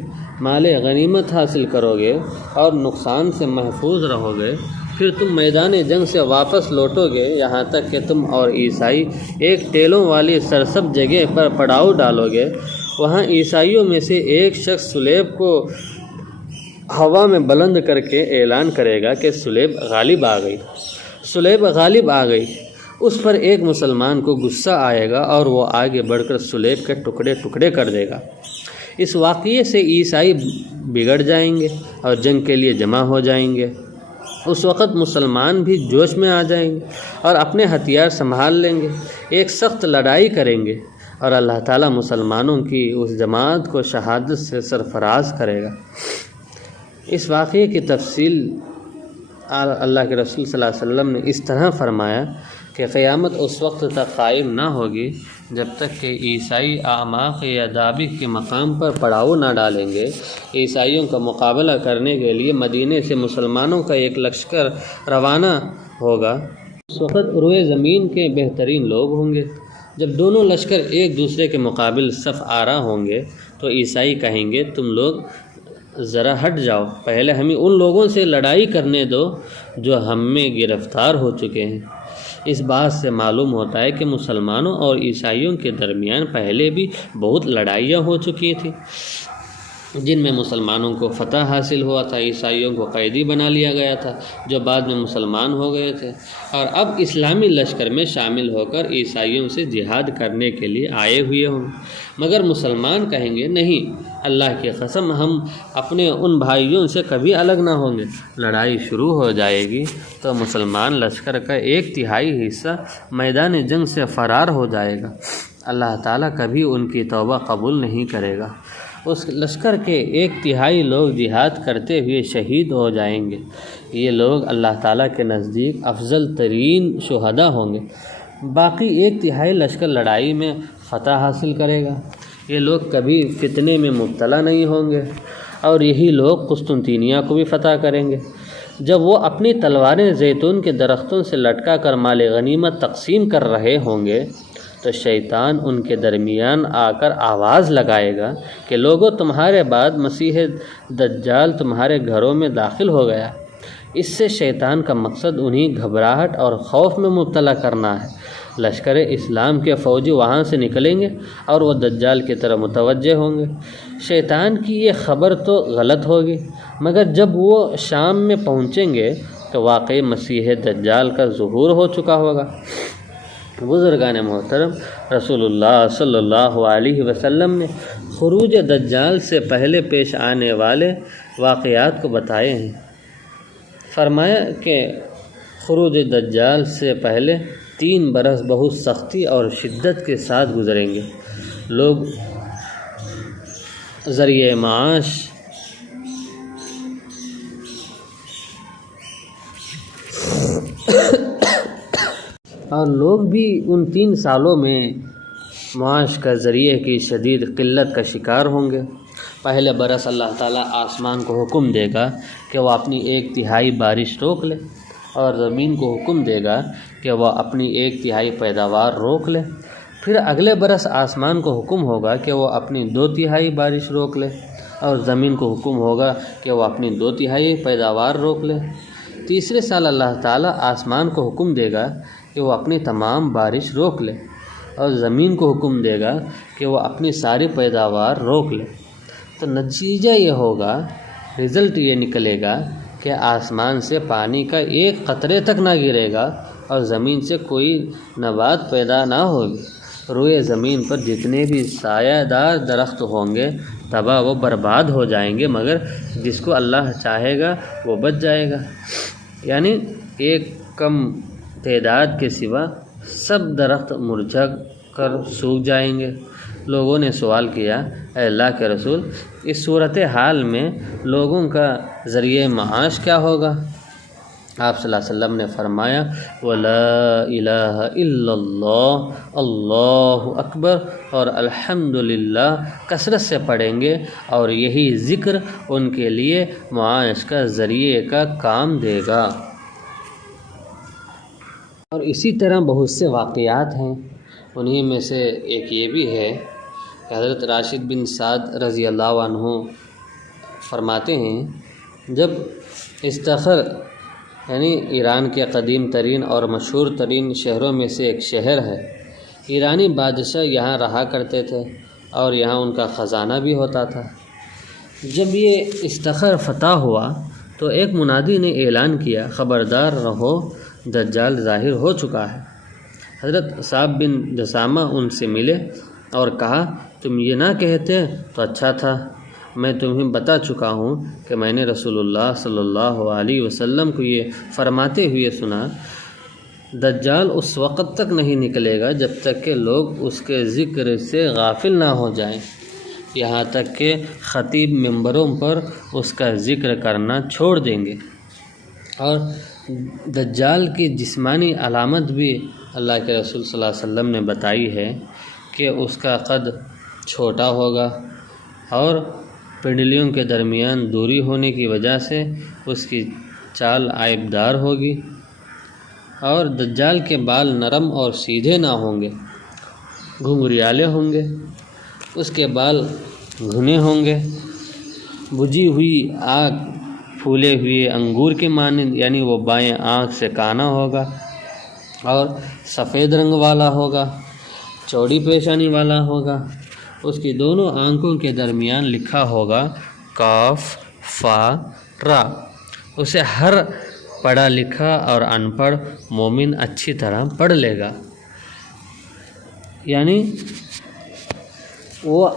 مال غنیمت حاصل کرو گے، اور نقصان سے محفوظ رہو گے، پھر تم میدان جنگ سے واپس لوٹو گے، یہاں تک کہ تم اور عیسائی ایک ٹیلوں والی سرسبز جگہ پر پڑاؤ ڈالو گے۔ وہاں عیسائیوں میں سے ایک شخص صلیب کو ہوا میں بلند کر کے اعلان کرے گا کہ صلیب غالب آ گئی، صلیب غالب آ گئی۔ اس پر ایک مسلمان کو غصہ آئے گا اور وہ آگے بڑھ کر صلیب کے ٹکڑے ٹکڑے کر دے گا۔ اس واقعے سے عیسائی بگڑ جائیں گے اور جنگ کے لیے جمع ہو جائیں گے۔ اس وقت مسلمان بھی جوش میں آ جائیں گے اور اپنے ہتھیار سنبھال لیں گے، ایک سخت لڑائی کریں گے، اور اللہ تعالیٰ مسلمانوں کی اس جماعت کو شہادت سے سرفراز کرے گا۔ اس واقعے کی تفصیل اللہ کے رسول صلی اللہ علیہ وسلم نے اس طرح فرمایا کہ قیامت اس وقت تک قائم نہ ہوگی جب تک کہ عیسائی اعماق یا دابق کے مقام پر پڑاؤ نہ ڈالیں گے۔ عیسائیوں کا مقابلہ کرنے کے لیے مدینے سے مسلمانوں کا ایک لشکر روانہ ہوگا۔ اس وقت روئے زمین کے بہترین لوگ ہوں گے۔ جب دونوں لشکر ایک دوسرے کے مقابل صف آرا ہوں گے تو عیسائی کہیں گے تم لوگ ذرا ہٹ جاؤ، پہلے ہمیں ان لوگوں سے لڑائی کرنے دو جو ہم میں گرفتار ہو چکے ہیں۔ اس بات سے معلوم ہوتا ہے کہ مسلمانوں اور عیسائیوں کے درمیان پہلے بھی بہت لڑائیاں ہو چکی تھیں جن میں مسلمانوں کو فتح حاصل ہوا تھا، عیسائیوں کو قیدی بنا لیا گیا تھا جو بعد میں مسلمان ہو گئے تھے، اور اب اسلامی لشکر میں شامل ہو کر عیسائیوں سے جہاد کرنے کے لیے آئے ہوئے ہوں۔ مگر مسلمان کہیں گے نہیں، اللہ کی قسم ہم اپنے ان بھائیوں سے کبھی الگ نہ ہوں گے۔ لڑائی شروع ہو جائے گی تو مسلمان لشکر کا 1/3 حصہ میدان جنگ سے فرار ہو جائے گا۔ اللہ تعالیٰ کبھی ان کی توبہ قبول نہیں کرے گا۔ اس لشکر کے 1/3 لوگ جہاد کرتے ہوئے شہید ہو جائیں گے۔ یہ لوگ اللہ تعالیٰ کے نزدیک افضل ترین شہداء ہوں گے۔ باقی 1/3 لشکر لڑائی میں فتح حاصل کرے گا۔ یہ لوگ کبھی فتنے میں مبتلا نہیں ہوں گے، اور یہی لوگ قسطنطنیہ کو بھی فتح کریں گے۔ جب وہ اپنی تلواریں زیتون کے درختوں سے لٹکا کر مال غنیمت تقسیم کر رہے ہوں گے تو شیطان ان کے درمیان آ کر آواز لگائے گا کہ لوگوں، تمہارے بعد مسیح دجال تمہارے گھروں میں داخل ہو گیا۔ اس سے شیطان کا مقصد انہیں گھبراہٹ اور خوف میں مبتلا کرنا ہے۔ لشکر اسلام کے فوجی وہاں سے نکلیں گے اور وہ دجال کی طرف متوجہ ہوں گے۔ شیطان کی یہ خبر تو غلط ہوگی، مگر جب وہ شام میں پہنچیں گے تو واقعی مسیح دجال کا ظہور ہو چکا ہوگا۔ بزرگان محترم، رسول اللہ صلی اللہ علیہ وسلم نے خروج دجال سے پہلے پیش آنے والے واقعات کو بتائے ہیں۔ فرمایا کہ خروج دجال سے پہلے 3 برس بہت سختی اور شدت کے ساتھ گزریں گے۔ لوگ ذریعہ معاش اور لوگ بھی ان 3 سالوں میں معاش کا ذریعے کی شدید قلت کا شکار ہوں گے۔ پہلے برس اللہ تعالیٰ آسمان کو حکم دے گا کہ وہ اپنی 1/3 بارش روک لے، اور زمین کو حکم دے گا کہ وہ اپنی 1/3 پیداوار روک لے۔ پھر اگلے برس آسمان کو حکم ہوگا کہ وہ اپنی 2/3 بارش روک لے، اور زمین کو حکم ہوگا کہ وہ اپنی 2/3 پیداوار روک لے۔ تیسرے سال اللہ تعالیٰ آسمان کو حکم دے گا کہ وہ اپنی تمام بارش روک لے، اور زمین کو حکم دے گا کہ وہ اپنی ساری پیداوار روک لے۔ تو نتیجہ یہ ہوگا، رزلٹ یہ نکلے گا کہ آسمان سے پانی کا 1 قطرے تک نہ گرے گا، اور زمین سے کوئی نبات پیدا نہ ہوگی۔ روئے زمین پر جتنے بھی سایہ دار درخت ہوں گے تباہ و برباد ہو جائیں گے، مگر جس کو اللہ چاہے گا وہ بچ جائے گا۔ یعنی ایک کم تعداد کے سوا سب درخت مرجھا کر سوکھ جائیں گے۔ لوگوں نے سوال کیا، اے اللہ کے رسول، اس صورتحال میں لوگوں کا ذریعہ معاش کیا ہوگا؟ آپ صلی اللہ علیہ وسلم نے فرمایا، وَلَا إِلَٰهَ إِلَّا اللَّهُ، اللہ اکبر اور الحمدللہ کثرت سے پڑھیں گے، اور یہی ذکر ان کے لیے معاش کا ذریعے کا کام دے گا۔ اور اسی طرح بہت سے واقعات ہیں، انہی میں سے ایک یہ بھی ہے کہ حضرت راشد بن سعد رضی اللہ عنہ فرماتے ہیں، جب استخر یعنی ایران کے قدیم ترین اور مشہور ترین شہروں میں سے ایک شہر ہے، ایرانی بادشاہ یہاں رہا کرتے تھے اور یہاں ان کا خزانہ بھی ہوتا تھا۔ جب یہ استخر فتح ہوا تو ایک منادی نے اعلان کیا، خبردار رہو، دجال ظاہر ہو چکا ہے۔ حضرت صاحب بن جسامہ ان سے ملے اور کہا، تم یہ نہ کہتے تو اچھا تھا، میں تمہیں بتا چکا ہوں کہ میں نے رسول اللہ صلی اللہ علیہ وسلم کو یہ فرماتے ہوئے سنا، دجال اس وقت تک نہیں نکلے گا جب تک کہ لوگ اس کے ذکر سے غافل نہ ہو جائیں، یہاں تک کہ خطیب ممبروں پر اس کا ذکر کرنا چھوڑ دیں گے۔ اور دجال کی جسمانی علامت بھی اللہ کے رسول صلی اللہ علیہ وسلم نے بتائی ہے کہ اس کا قد چھوٹا ہوگا، اور پنڈلیوں کے درمیان دوری ہونے کی وجہ سے اس کی چال عیبدار ہوگی، اور دجال کے بال نرم اور سیدھے نہ ہوں گے، گھنگریالے ہوں گے، اس کے بال گھنے ہوں گے، بجھی ہوئی آنکھ پھولے ہوئے انگور کے مانند، یعنی وہ بائیں آنکھ سے کانا ہوگا، اور سفید رنگ والا ہوگا، چوڑی پیشانی والا ہوگا، اس کی دونوں آنکھوں کے درمیان لکھا ہوگا کاف فا را۔ اسے ہر پڑھا لکھا اور ان پڑھ مومن اچھی طرح پڑھ لے گا۔ یعنی وہ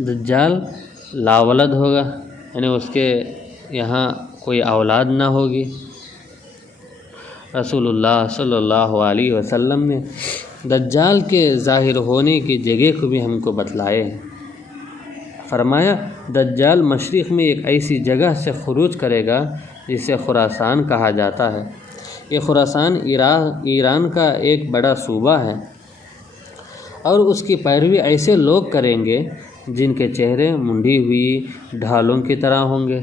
دجال لاولد ہوگا، یعنی اس کے یہاں کوئی اولاد نہ ہوگی۔ رسول اللہ صلی اللہ علیہ وسلم نے دجال کے ظاہر ہونے کی جگہ کو بھی ہم کو بتلائے ہیں۔ فرمایا دجال مشرق میں ایک ایسی جگہ سے خروج کرے گا جسے خراسان کہا جاتا ہے۔ یہ خراسان ایران کا ایک بڑا صوبہ ہے، اور اس کی پیروی ایسے لوگ کریں گے جن کے چہرے منڈی ہوئی ڈھالوں کی طرح ہوں گے۔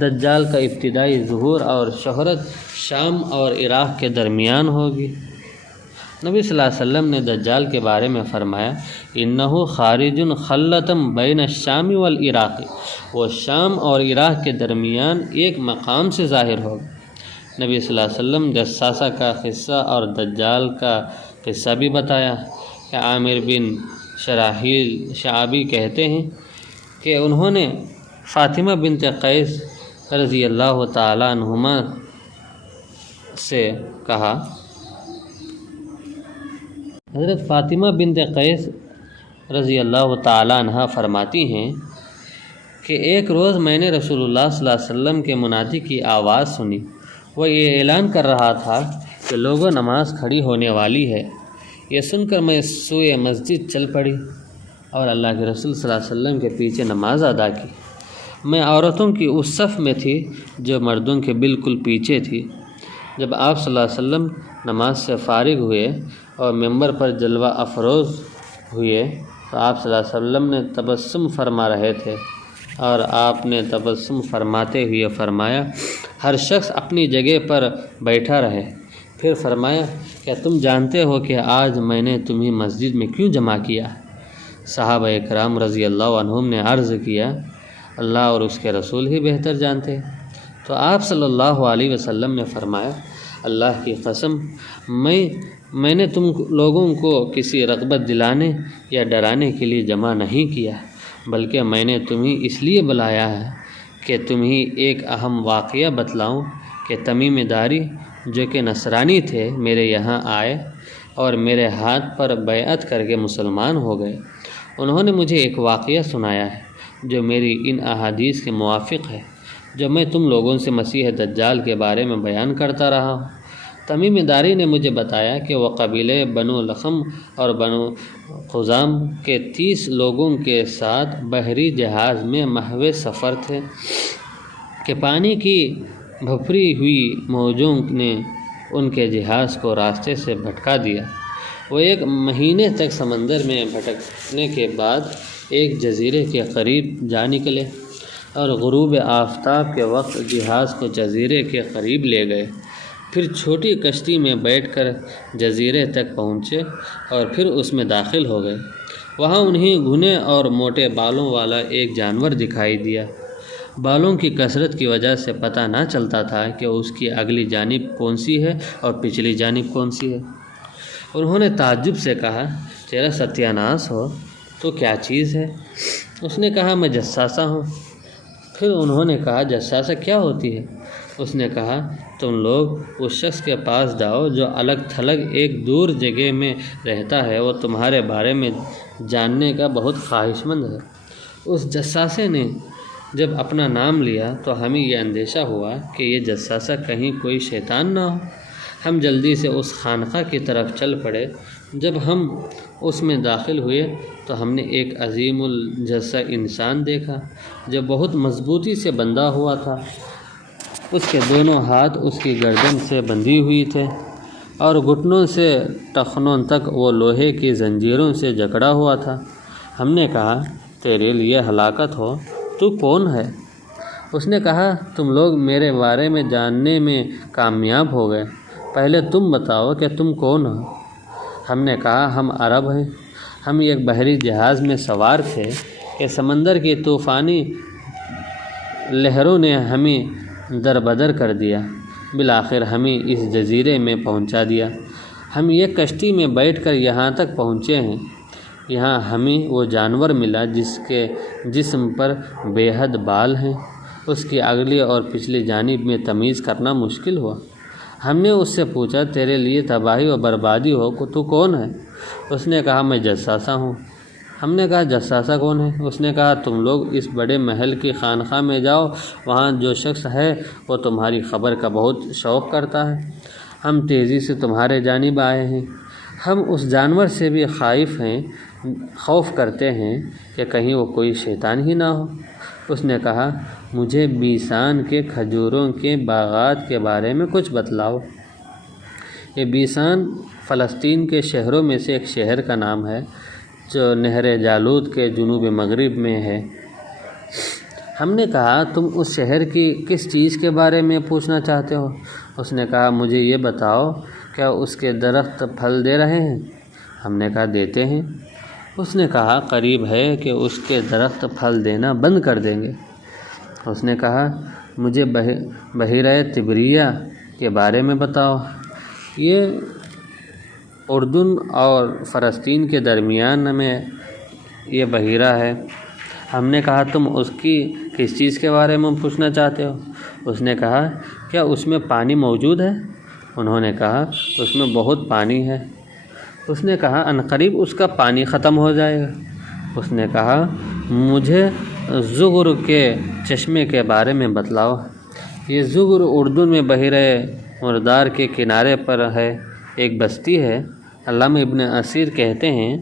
دجال کا ابتدائی ظہور اور شہرت شام اور عراق کے درمیان ہوگی۔ نبی صلی اللہ علیہ وسلم نے دجال کے بارے میں فرمایا انہو خارج خلتم بین الشام والعراق، وہ شام اور عراق کے درمیان ایک مقام سے ظاہر ہوگا۔ نبی صلی اللہ علیہ وسلم جساسہ کا قصہ اور دجال کا قصہ بھی بتایا کہ عامر بن شراحیل شعبی کہتے ہیں کہ انہوں نے فاطمہ بنت قیس رضی اللہ تعالیٰ عنہما سے کہا، حضرت فاطمہ بنت قیس رضی اللہ تعالیٰ عنہ فرماتی ہیں کہ ایک روز میں نے رسول اللہ صلی اللہ علیہ وسلم کے منادی کی آواز سنی۔ وہ یہ اعلان کر رہا تھا کہ لوگوں نماز کھڑی ہونے والی ہے۔ یہ سن کر میں سوئے مسجد چل پڑی اور اللہ کے رسول صلی اللہ علیہ وسلم کے پیچھے نماز ادا کی۔ میں عورتوں کی اس صف میں تھی جو مردوں کے بالکل پیچھے تھی۔ جب آپ صلی اللہ علیہ وسلم نماز سے فارغ ہوئے اور ممبر پر جلوہ افروز ہوئے تو آپ صلی اللہ علیہ وسلم نے تبسم فرما رہے تھے، اور آپ نے تبسم فرماتے ہوئے فرمایا ہر شخص اپنی جگہ پر بیٹھا رہے۔ پھر فرمایا کیا تم جانتے ہو کہ آج میں نے تمہیں مسجد میں کیوں جمع کیا؟ صحابہ اکرام رضی اللہ عنہم نے عرض کیا اللہ اور اس کے رسول ہی بہتر جانتے۔ تو آپ صلی اللہ علیہ وسلم نے فرمایا اللہ کی قسم میں نے تم لوگوں کو کسی رغبت دلانے یا ڈرانے کے لیے جمع نہیں کیا، بلکہ میں نے تمہیں اس لیے بلایا ہے کہ تمہیں ایک اہم واقعہ بتلاؤں کہ تمیم داری جو کہ نصرانی تھے میرے یہاں آئے اور میرے ہاتھ پر بیعت کر کے مسلمان ہو گئے۔ انہوں نے مجھے ایک واقعہ سنایا ہے جو میری ان احادیث کے موافق ہے جو میں تم لوگوں سے مسیح دجال کے بارے میں بیان کرتا رہا ہوں۔ تمیم داری نے مجھے بتایا کہ وہ قبیلے بنو لخم اور بنو خزام کے 30 لوگوں کے ساتھ بحری جہاز میں محو سفر تھے کہ پانی کی بھپری ہوئی موجوں نے ان کے جہاز کو راستے سے بھٹکا دیا۔ وہ 1 مہینے تک سمندر میں بھٹکنے کے بعد ایک جزیرے کے قریب جا نکلے اور غروب آفتاب کے وقت جہاز کو جزیرے کے قریب لے گئے۔ پھر چھوٹی کشتی میں بیٹھ کر جزیرے تک پہنچے اور پھر اس میں داخل ہو گئے۔ وہاں انہیں گھنے اور موٹے بالوں والا ایک جانور دکھائی دیا۔ بالوں کی کثرت کی وجہ سے پتہ نہ چلتا تھا کہ اس کی اگلی جانب کون سی ہے اور پچھلی جانب کون سی ہے۔ انہوں نے تعجب سے کہا تیرا ستیہ ناس ہو، تو کیا چیز ہے؟ اس نے کہا میں جساسہ ہوں۔ پھر انہوں نے کہا جساسہ کیا ہوتی ہے؟ اس نے کہا تم لوگ اس شخص کے پاس جاؤ جو الگ تھلگ ایک دور جگہ میں رہتا ہے، وہ تمہارے بارے میں جاننے کا بہت خواہش مند ہے۔ اس جساسے نے جب اپنا نام لیا تو ہمیں یہ اندیشہ ہوا کہ یہ جساسہ کہیں کوئی شیطان نہ ہو۔ ہم جلدی سے اس خانقاہ کی طرف چل پڑے۔ جب ہم اس میں داخل ہوئے تو ہم نے ایک عظیم الجثہ انسان دیکھا جو بہت مضبوطی سے بندھا ہوا تھا۔ اس کے دونوں ہاتھ اس کی گردن سے بندھی ہوئی تھے اور گھٹنوں سے ٹخنوں تک وہ لوہے کی زنجیروں سے جکڑا ہوا تھا۔ ہم نے کہا تیرے لیے ہلاکت ہو، تو کون ہے؟ اس نے کہا تم لوگ میرے بارے میں جاننے میں کامیاب ہو گئے، پہلے تم بتاؤ کہ تم کون ہو؟ ہم نے کہا ہم عرب ہیں، ہم ایک بحری جہاز میں سوار تھے کہ سمندر کی طوفانی لہروں نے ہمیں دربدر کر دیا، بالآخر ہمیں اس جزیرے میں پہنچا دیا۔ ہم ایک کشتی میں بیٹھ کر یہاں تک پہنچے ہیں۔ یہاں ہمیں وہ جانور ملا جس کے جسم پر بے حد بال ہیں، اس کی اگلی اور پچھلی جانب میں تمیز کرنا مشکل ہوا۔ ہم نے اس سے پوچھا تیرے لیے تباہی و بربادی ہو تو کون ہے؟ اس نے کہا میں جساسہ ہوں۔ ہم نے کہا جساسہ کون ہے؟ اس نے کہا تم لوگ اس بڑے محل کی خانقاہ میں جاؤ، وہاں جو شخص ہے وہ تمہاری خبر کا بہت شوق کرتا ہے، ہم تیزی سے تمہارے جانب آئے ہیں، ہم اس جانور سے بھی خوف کرتے ہیں کہ کہیں وہ کوئی شیطان ہی نہ ہو۔ اس نے کہا مجھے بیسان کے کھجوروں کے باغات کے بارے میں کچھ بتلاؤ۔ یہ بیسان فلسطین کے شہروں میں سے ایک شہر کا نام ہے جو نہر جالوت کے جنوب مغرب میں ہے۔ ہم نے کہا تم اس شہر کی کس چیز کے بارے میں پوچھنا چاہتے ہو؟ اس نے کہا مجھے یہ بتاؤ کیا اس کے درخت پھل دے رہے ہیں؟ ہم نے کہا دیتے ہیں۔ اس نے کہا قریب ہے کہ اس کے درخت پھل دینا بند کر دیں گے۔ اس نے کہا مجھے بحیرہ طبریہ کے بارے میں بتاؤ۔ یہ اردن اور فلسطین کے درمیان میں یہ بحیرہ ہے۔ ہم نے کہا تم اس کی کس چیز کے بارے میں پوچھنا چاہتے ہو؟ اس نے کہا کیا اس میں پانی موجود ہے؟ انہوں نے کہا اس میں بہت پانی ہے۔ اس نے کہا عنقریب اس کا پانی ختم ہو جائے گا۔ اس نے کہا مجھے زغر کے چشمے کے بارے میں بتلاؤ۔ یہ زغر اردن میں بحیرہ مردار کے کنارے پر ہے، ایک بستی ہے۔ علامہ ابن اسیر کہتے ہیں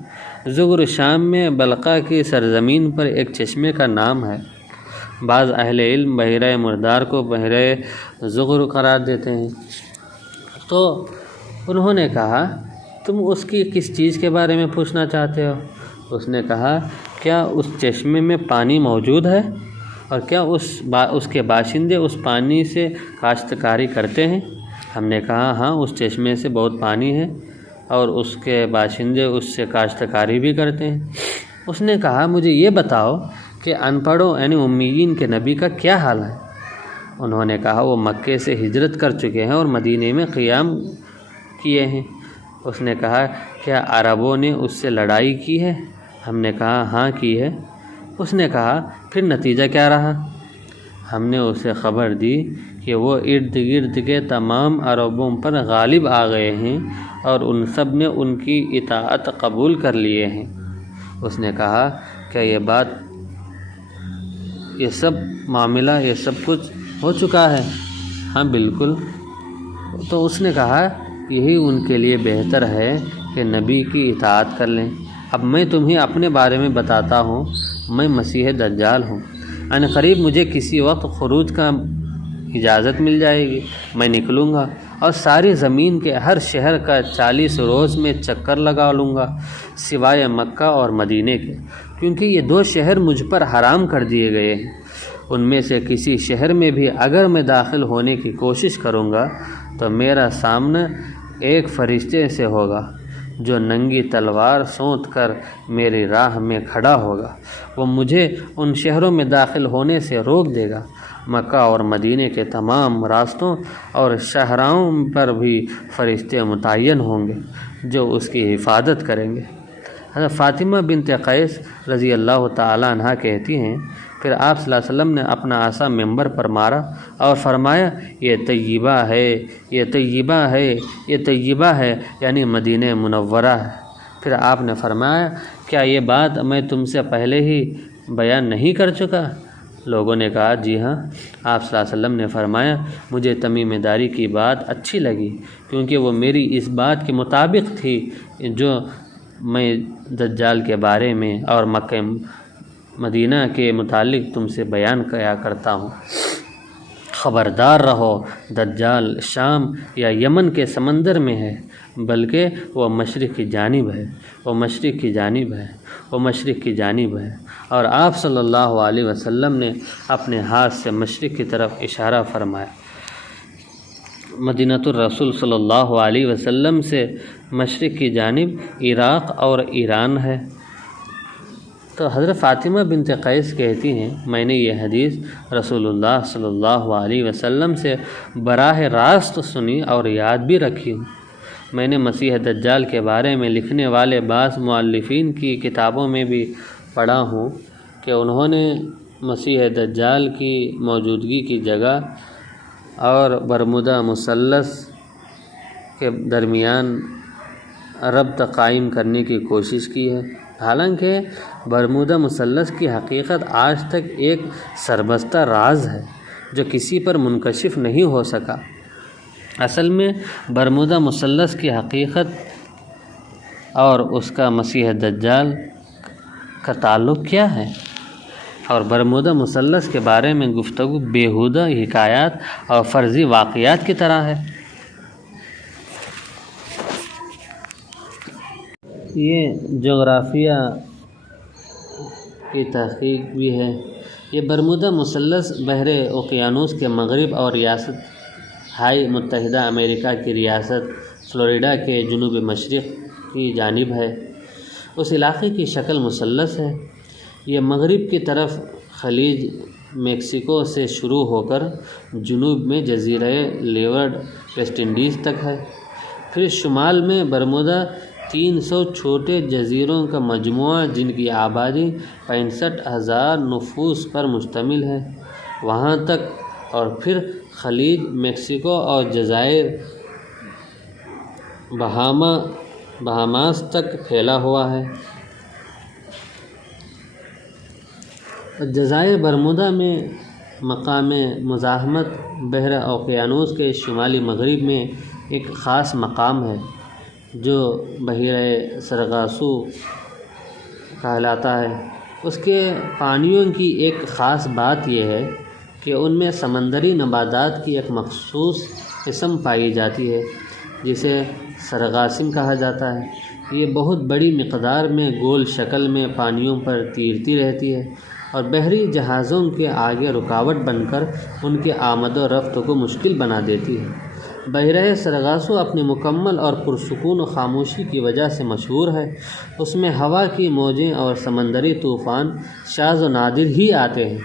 زغر شام میں بلقا کی سرزمین پر ایک چشمے کا نام ہے۔ بعض اہل علم بحیرہ مردار کو بحیرہ زغر قرار دیتے ہیں۔ تو انہوں نے کہا تم اس کی کس چیز کے بارے میں پوچھنا چاہتے ہو؟ اس نے کہا کیا اس چشمے میں پانی موجود ہے اور کیا اس کے باشندے اس پانی سے کاشتکاری کرتے ہیں؟ ہم نے کہا ہاں اس چشمے سے بہت پانی ہے اور اس کے باشندے اس سے کاشتکاری بھی کرتے ہیں۔ اس نے کہا مجھے یہ بتاؤ کہ ان پڑھوں یعنی امیین کے نبی کا کیا حال ہے؟ انہوں نے کہا وہ مکے سے ہجرت کر چکے ہیں اور مدینے میں قیام کیے ہیں۔ اس نے کہا کیا عربوں نے اس سے لڑائی کی ہے؟ ہم نے کہا ہاں کی ہے۔ اس نے کہا پھر نتیجہ کیا رہا؟ ہم نے اسے خبر دی کہ وہ ارد گرد کے تمام عربوں پر غالب آ گئے ہیں اور ان سب نے ان کی اطاعت قبول کر لیے ہیں۔ اس نے کہا کیا یہ سب معاملہ یہ سب کچھ ہو چکا ہے؟ ہاں بالکل۔ تو اس نے کہا یہی ان کے لیے بہتر ہے کہ نبی کی اطاعت کر لیں۔ اب میں تمہیں اپنے بارے میں بتاتا ہوں، میں مسیح دجال ہوں۔ عنقریب مجھے کسی وقت خروج کا اجازت مل جائے گی، میں نکلوں گا اور ساری زمین کے ہر شہر کا 40 روز میں چکر لگا لوں گا سوائے مکہ اور مدینے کے، کیونکہ یہ 2 شہر مجھ پر حرام کر دیے گئے ہیں۔ ان میں سے کسی شہر میں بھی اگر میں داخل ہونے کی کوشش کروں گا تو میرا سامنا ایک فرشتے سے ہوگا جو ننگی تلوار سونت کر میری راہ میں کھڑا ہوگا۔ وہ مجھے ان شہروں میں داخل ہونے سے روک دے گا۔ مکہ اور مدینے کے تمام راستوں اور شاہراہوں پر بھی فرشتے متعین ہوں گے جو اس کی حفاظت کریں گے۔ حضرت فاطمہ بنت قیس رضی اللہ تعالیٰ عنہ کہتی ہیں پھر آپ صلی اللہ علیہ وسلم نے اپنا عصا ممبر پر مارا اور فرمایا یہ طیبہ ہے، یہ طیبہ ہے، یہ طیبہ ہے، یعنی مدینہ منورہ ہے۔ پھر آپ نے فرمایا کیا یہ بات میں تم سے پہلے ہی بیان نہیں کر چکا؟ لوگوں نے کہا جی ہاں۔ آپ صلی اللہ علیہ وسلم نے فرمایا مجھے تمیم داری کی بات اچھی لگی کیونکہ وہ میری اس بات کے مطابق تھی جو میں دجال کے بارے میں اور مکہ مدینہ کے متعلق تم سے بیان کیا کرتا ہوں۔ خبردار رہو، دجال شام یا یمن کے سمندر میں ہے، بلکہ وہ مشرق کی جانب ہے، وہ مشرق کی جانب ہے، وہ مشرق کی جانب ہے۔ اور آپ صلی اللہ علیہ وسلم نے اپنے ہاتھ سے مشرق کی طرف اشارہ فرمایا۔ مدینۃ الرسول صلی اللہ علیہ وسلم سے مشرق کی جانب عراق اور ایران ہے۔ تو حضرت فاطمہ بنت قیس کہتی ہیں میں نے یہ حدیث رسول اللہ صلی اللہ علیہ وسلم سے براہ راست سنی اور یاد بھی رکھی ہوں۔ میں نے مسیح دجال کے بارے میں لکھنے والے بعض مؤلفین کی کتابوں میں بھی پڑھا ہوں کہ انہوں نے مسیح دجال کی موجودگی کی جگہ اور برمودا مثلث کے درمیان ربط قائم کرنے کی کوشش کی ہے۔ حالانکہ برمودا مثلث کی حقیقت آج تک ایک سربستہ راز ہے جو کسی پر منکشف نہیں ہو سکا۔ اصل میں برمودا مثلث کی حقیقت اور اس کا مسیح دجال کا تعلق کیا ہے؟ اور برمودا مثلث کے بارے میں گفتگو بیہودہ حکایات اور فرضی واقعات کی طرح ہے۔ یہ جغرافیہ کی تحقیق بھی ہے۔ یہ برمودا مثلث بحر اوقیانوس کے مغرب اور ریاست ہائے متحدہ امریکہ کی ریاست فلوریڈا کے جنوب مشرق کی جانب ہے۔ اس علاقے کی شکل مثلث ہے۔ یہ مغرب کی طرف خلیج میکسیکو سے شروع ہو کر جنوب میں جزیرہ لیورڈ ویسٹ انڈیز تک ہے۔ پھر شمال میں برمودا 300 چھوٹے جزیروں کا مجموعہ جن کی آبادی 65,000 نفوس پر مشتمل ہے وہاں تک، اور پھر خلیج میکسیکو اور جزائر بہاماس تک پھیلا ہوا ہے۔ جزائر برمودا میں مقام مزاحمت بحر اوقیانوس کے شمالی مغرب میں ایک خاص مقام ہے جو بحیرہ سرگاسو کہلاتا ہے۔ اس کے پانیوں کی ایک خاص بات یہ ہے کہ ان میں سمندری نباتات کی ایک مخصوص قسم پائی جاتی ہے جسے سرگاسم کہا جاتا ہے۔ یہ بہت بڑی مقدار میں گول شکل میں پانیوں پر تیرتی رہتی ہے اور بحری جہازوں کے آگے رکاوٹ بن کر ان کی آمد و رفت کو مشکل بنا دیتی ہے۔ بحیرہ سرگاسو اپنی مکمل اور پرسکون خاموشی کی وجہ سے مشہور ہے۔ اس میں ہوا کی موجیں اور سمندری طوفان شاذ و نادر ہی آتے ہیں۔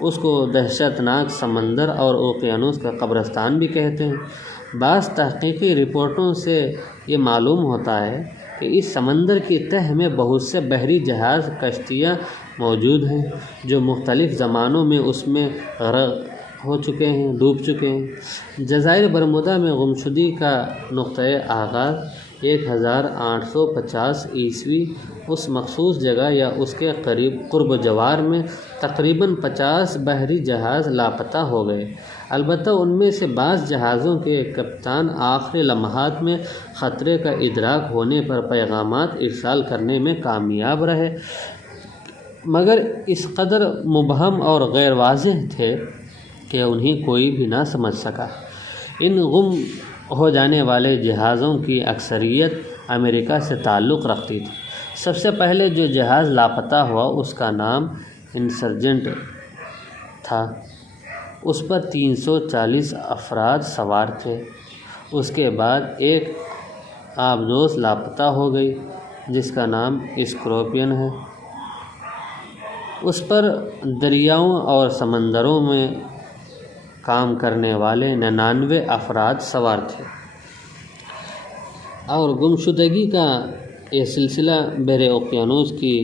اس کو دہشت ناک سمندر اور اوقیانوس کا قبرستان بھی کہتے ہیں۔ بعض تحقیقی رپورٹوں سے یہ معلوم ہوتا ہے کہ اس سمندر کی تہہ میں بہت سے بحری جہاز کشتیاں موجود ہیں جو مختلف زمانوں میں اس میں غرق ہو چکے ہیں، ڈوب چکے ہیں۔ جزائر برمودا میں گمشدگی کا نقطۂ آغاز 1850 عیسوی اس مخصوص جگہ یا اس کے قرب و جوار میں تقریباً 50 بحری جہاز لاپتہ ہو گئے۔ البتہ ان میں سے بعض جہازوں کے کپتان آخری لمحات میں خطرے کا ادراک ہونے پر پیغامات ارسال کرنے میں کامیاب رہے، مگر اس قدر مبہم اور غیر واضح تھے کہ انہیں کوئی بھی نہ سمجھ سکا۔ ان گم ہو جانے والے جہازوں کی اکثریت امریکہ سے تعلق رکھتی تھی۔ سب سے پہلے جو جہاز لاپتہ ہوا اس کا نام انسرجنٹ تھا۔ اس پر 340 افراد سوار تھے۔ اس کے بعد ایک آبدوز لاپتہ ہو گئی جس کا نام اسکورپین ہے۔ اس پر دریاؤں اور سمندروں میں کام کرنے والے 99 افراد سوار تھے، اور گمشدگی کا یہ سلسلہ بحر اوقیانوس کی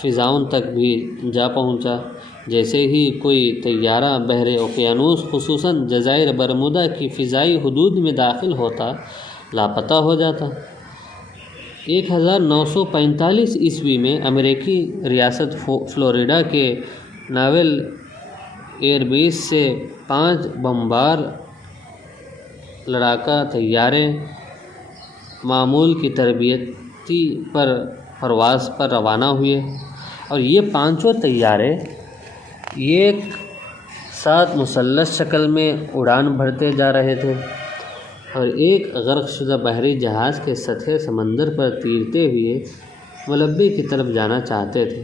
فضاؤں تک بھی جا پہنچا۔ جیسے ہی کوئی طیارہ بحر اوقیانوس خصوصاً جزائر برمودا کی فضائی حدود میں داخل ہوتا لاپتہ ہو جاتا۔ 1945 عیسوی میں امریکی ریاست فلوریڈا کے ناول ایئر بیس سے 5 بمبار لڑاکا طیارے معمول کی تربیتی پرواز پر روانہ ہوئے، اور یہ 5 طیارے ایک ساتھ مثلث شکل میں اڑان بھرتے جا رہے تھے اور ایک غرق شدہ بحری جہاز کے سطح سمندر پر تیرتے ہوئے ملبے کی طرف جانا چاہتے تھے۔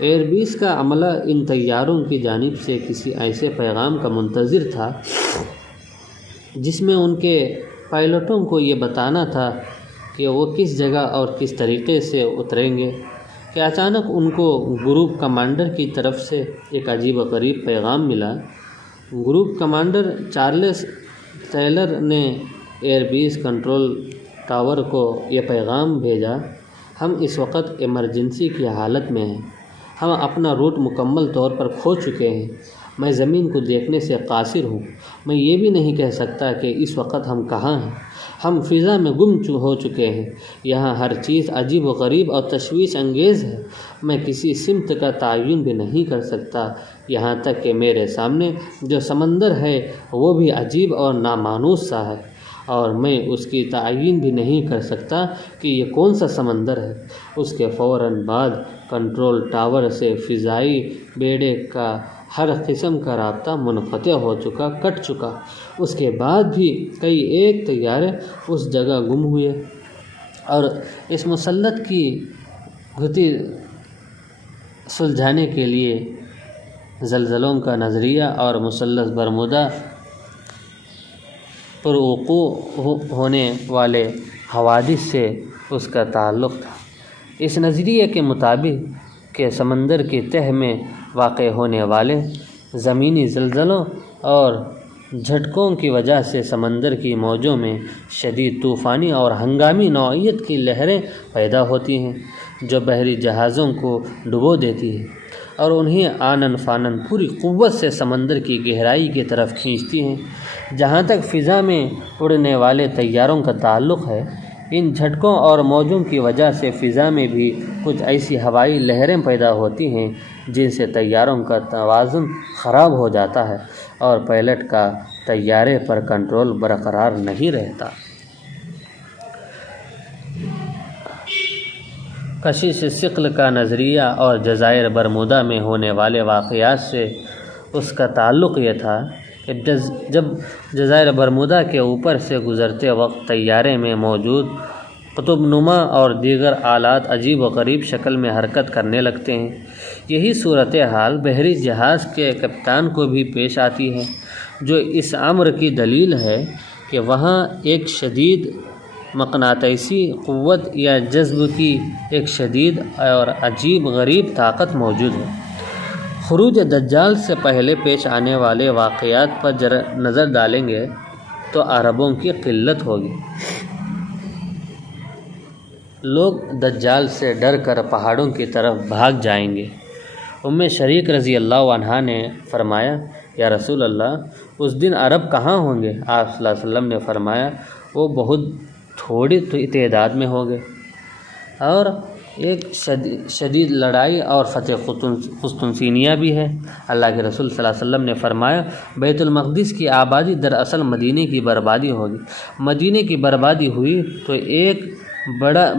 ایئر بیس کا عملہ ان طیاروں کی جانب سے کسی ایسے پیغام کا منتظر تھا جس میں ان کے پائلٹوں کو یہ بتانا تھا کہ وہ کس جگہ اور کس طریقے سے اتریں گے، کہ اچانک ان کو گروپ کمانڈر کی طرف سے ایک عجیب و غریب پیغام ملا۔ گروپ کمانڈر چارلس ٹیلر نے ایئر بیس کنٹرول ٹاور کو یہ پیغام بھیجا: ہم اس وقت ایمرجنسی کی حالت میں ہیں، ہم اپنا روٹ مکمل طور پر کھو چکے ہیں، میں زمین کو دیکھنے سے قاصر ہوں، میں یہ بھی نہیں کہہ سکتا کہ اس وقت ہم کہاں ہیں، ہم فضا میں گم ہو چکے ہیں، یہاں ہر چیز عجیب و غریب اور تشویش انگیز ہے، میں کسی سمت کا تعین بھی نہیں کر سکتا، یہاں تک کہ میرے سامنے جو سمندر ہے وہ بھی عجیب اور نامانوس سا ہے، اور میں اس کی تعین بھی نہیں کر سکتا کہ یہ کون سا سمندر ہے۔ اس کے فوراً بعد کنٹرول ٹاور سے فضائی بیڑے کا ہر قسم کا رابطہ منقطع ہو چکا، کٹ چکا۔ اس کے بعد بھی کئی ایک طیارے اس جگہ گم ہوئے، اور اس مسلط کی گھٹی سلجھانے کے لیے زلزلوں کا نظریہ اور مثلث برمودا پر وقوع ہونے والے حوادث سے اس کا تعلق تھا۔ اس نظریے کے مطابق کہ سمندر کی تہہ میں واقع ہونے والے زمینی زلزلوں اور جھٹکوں کی وجہ سے سمندر کی موجوں میں شدید طوفانی اور ہنگامی نوعیت کی لہریں پیدا ہوتی ہیں، جو بحری جہازوں کو ڈبو دیتی ہیں اور انہیں آنن فانن پوری قوت سے سمندر کی گہرائی کی طرف کھینچتی ہیں۔ جہاں تک فضا میں اڑنے والے طیاروں کا تعلق ہے، ان جھٹکوں اور موجوں کی وجہ سے فضا میں بھی کچھ ایسی ہوائی لہریں پیدا ہوتی ہیں جن سے طیاروں کا توازن خراب ہو جاتا ہے اور پائلٹ کا طیارے پر کنٹرول برقرار نہیں رہتا۔ کشش ثقل کا نظریہ اور جزائر برمودا میں ہونے والے واقعات سے اس کا تعلق یہ تھا کہ جب جزائر برمودا کے اوپر سے گزرتے وقت طیارے میں موجود قطب نما اور دیگر آلات عجیب و غریب شکل میں حرکت کرنے لگتے ہیں۔ یہی صورتحال بحری جہاز کے کپتان کو بھی پیش آتی ہے، جو اس امر کی دلیل ہے کہ وہاں ایک شدید مقناطیسی قوت یا جذب کی ایک شدید اور عجیب غریب طاقت موجود ہے۔ خروج دجال سے پہلے پیش آنے والے واقعات پر نظر ڈالیں گے تو عربوں کی قلت ہوگی۔ لوگ دجال سے ڈر کر پہاڑوں کی طرف بھاگ جائیں گے۔ شریک رضی اللہ عنہا نے فرمایا، یا رسول اللہ، اس دن عرب کہاں ہوں گے؟ آپ صلی اللہ علیہ وسلم نے فرمایا، وہ بہت تھوڑی تعداد میں ہوں گے، اور ایک شدید لڑائی اور فتح قسطنطنیہ بھی ہے۔ اللہ کے رسول صلی اللہ علیہ وسلم نے فرمایا، بیت المقدس کی آبادی دراصل مدینے کی بربادی ہوگی۔ مدینے کی بربادی ہوئی تو ایک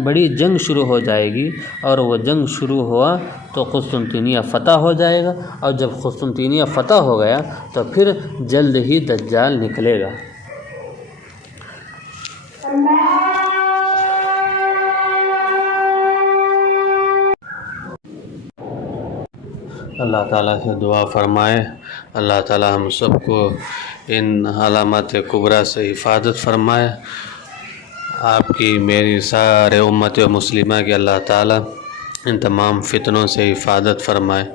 بڑی جنگ شروع ہو جائے گی، اور وہ جنگ شروع ہوا تو قسطنطنیہ فتح ہو جائے گا، اور جب قسطنطنیہ فتح ہو گیا تو پھر جلد ہی دجال نکلے گا۔ اللہ تعالیٰ سے دعا فرمائے، اللہ تعالیٰ ہم سب کو ان علامات کبریٰ سے حفاظت فرمائے۔ آپ کی میری سارے امت مسلمہ کی اللہ تعالیٰ ان تمام فتنوں سے حفاظت فرمائے۔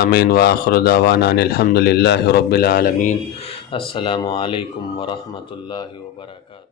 آمین وآخر دعوانا ان الحمد للہ رب العالمین۔ السلام علیکم ورحمۃ اللہ وبرکاتہ۔